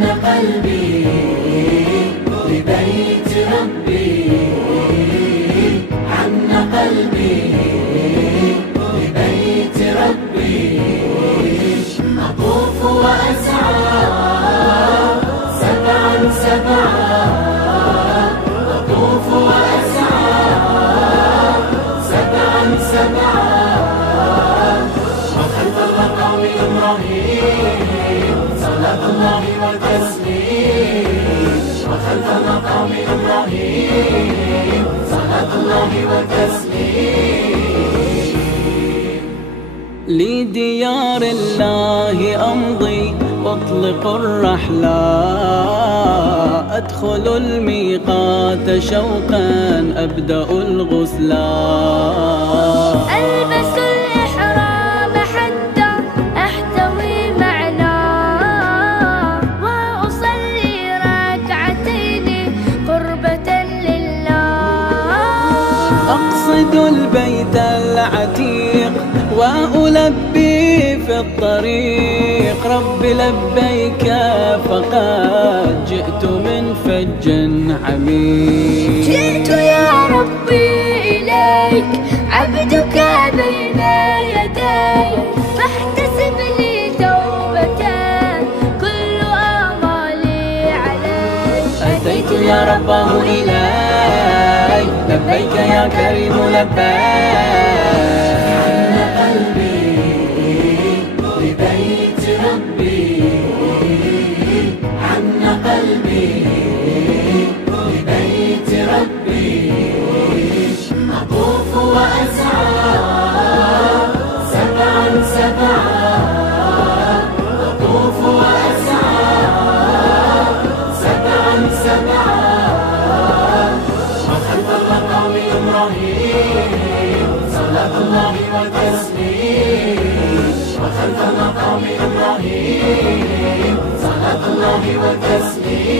عن قلبي لبيت ربي، عن قلبي لبيت ربي. أطوف وأسعى سبعا سبعا، أطوف وأسعى سبعا سبعا. وخلف المقام إبراهيم صلاة الله وتسليم، وخلف المقام إبراهيم صلاة الله وتسليم. لديار الله أمضي أطلق الرحلة، أدخل الميقات شوقا أبدأ الغسلا. ألبس الإحرام حتى أحتوي معناه، وأصلي ركعتين قربة لله. أقصد البيت العتيق وألبي في الطريق، رب لبيك فقد جئت من فج عميق. جئت يا ربي إليك عبدك بين يديك، فاحتسب لي توبة كل آمالي عليك. أتيت يا رباه إليك لبيك يا كريم لبيك. لبيت ربي، عن قلبي لبيت ربي. أطوف وأسعى سبعا سبعا، أطوف وأسعى سبعا سبعا. وخلف المقام إبراهيم صلاة الله وتسليم، وخلف مقام إبراهيم صلاة الله وتسليم.